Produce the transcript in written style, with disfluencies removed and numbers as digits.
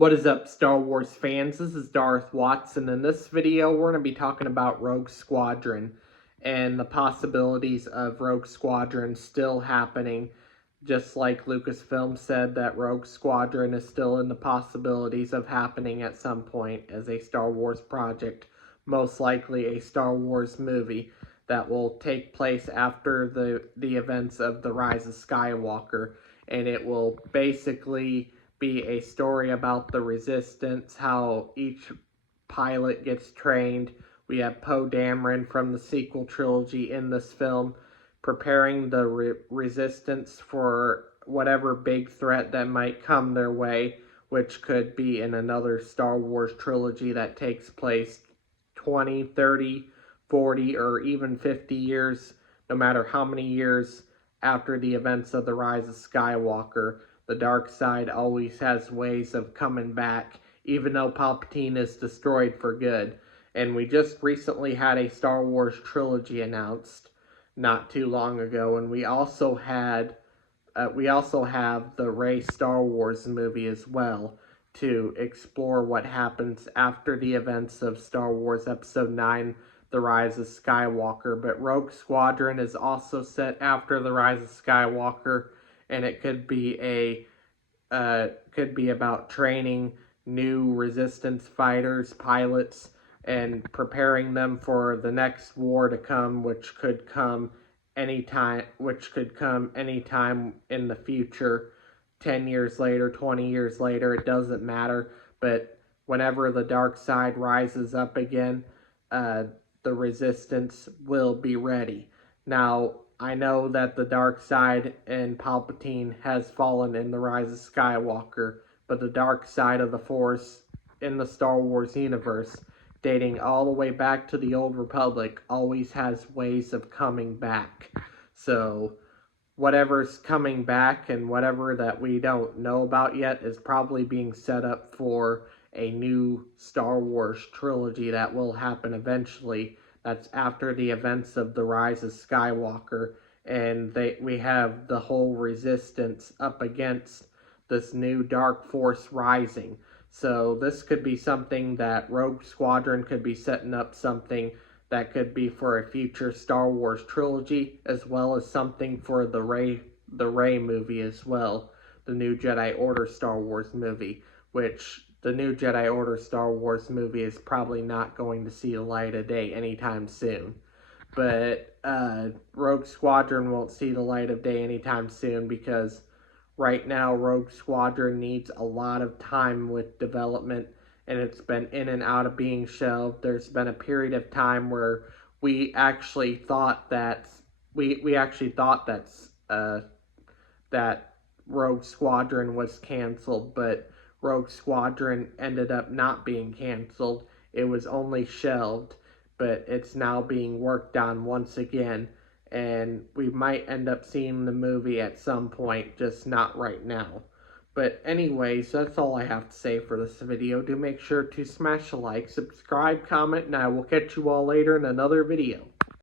What is up, Star Wars fans? This is Darth Watson. In this video, we're going to be talking about Rogue Squadron and the possibilities of Rogue Squadron still happening. Just like Lucasfilm said that Rogue Squadron is still in the possibilities of happening at some point as a Star Wars project, most likely a Star Wars movie that will take place after the events of The Rise of Skywalker, and it will basically be a story about the Resistance, how each pilot gets trained. We have Poe Dameron from the sequel trilogy in this film, preparing the Resistance for whatever big threat that might come their way, which could be in another Star Wars trilogy that takes place 20, 30, 40, or even 50 years, no matter how many years after the events of The Rise of Skywalker. The dark side always has ways of coming back, even though Palpatine is destroyed for good. And we just recently had a Star Wars trilogy announced not too long ago, and we also have the Rey Star Wars movie as well to explore what happens after the events of Star Wars Episode 9, The Rise of Skywalker. But Rogue Squadron is also set after The Rise of Skywalker, and it could be about training new Resistance fighters, pilots, and preparing them for the next war to come, which could come anytime in the future. 10 years later, 20 years later, it doesn't matter. But whenever the dark side rises up again, the Resistance will be ready. Now, I know that the dark side and Palpatine has fallen in The Rise of Skywalker, but the dark side of the Force in the Star Wars universe, dating all the way back to the Old Republic, always has ways of coming back. So, whatever's coming back and whatever that we don't know about yet is probably being set up for a new Star Wars trilogy that will happen eventually. That's after the events of The Rise of Skywalker, and we have the whole Resistance up against this new Dark Force rising. So this could be something that Rogue Squadron could be setting up, something that could be for a future Star Wars trilogy, as well as something for the Rey movie as well, the new Jedi Order Star Wars movie, which the new Jedi Order Star Wars movie is probably not going to see the light of day anytime soon. But Rogue Squadron won't see the light of day anytime soon because right now Rogue Squadron needs a lot of time with development, and it's been in and out of being shelved. There's been a period of time where we actually thought that that Rogue Squadron was canceled, but Rogue Squadron ended up not being canceled. It was only shelved, but it's now being worked on once again, and we might end up seeing the movie at some point, just not right now. But anyways, that's all I have to say for this video. Do make sure to smash a like, subscribe, comment, and I will catch you all later in another video.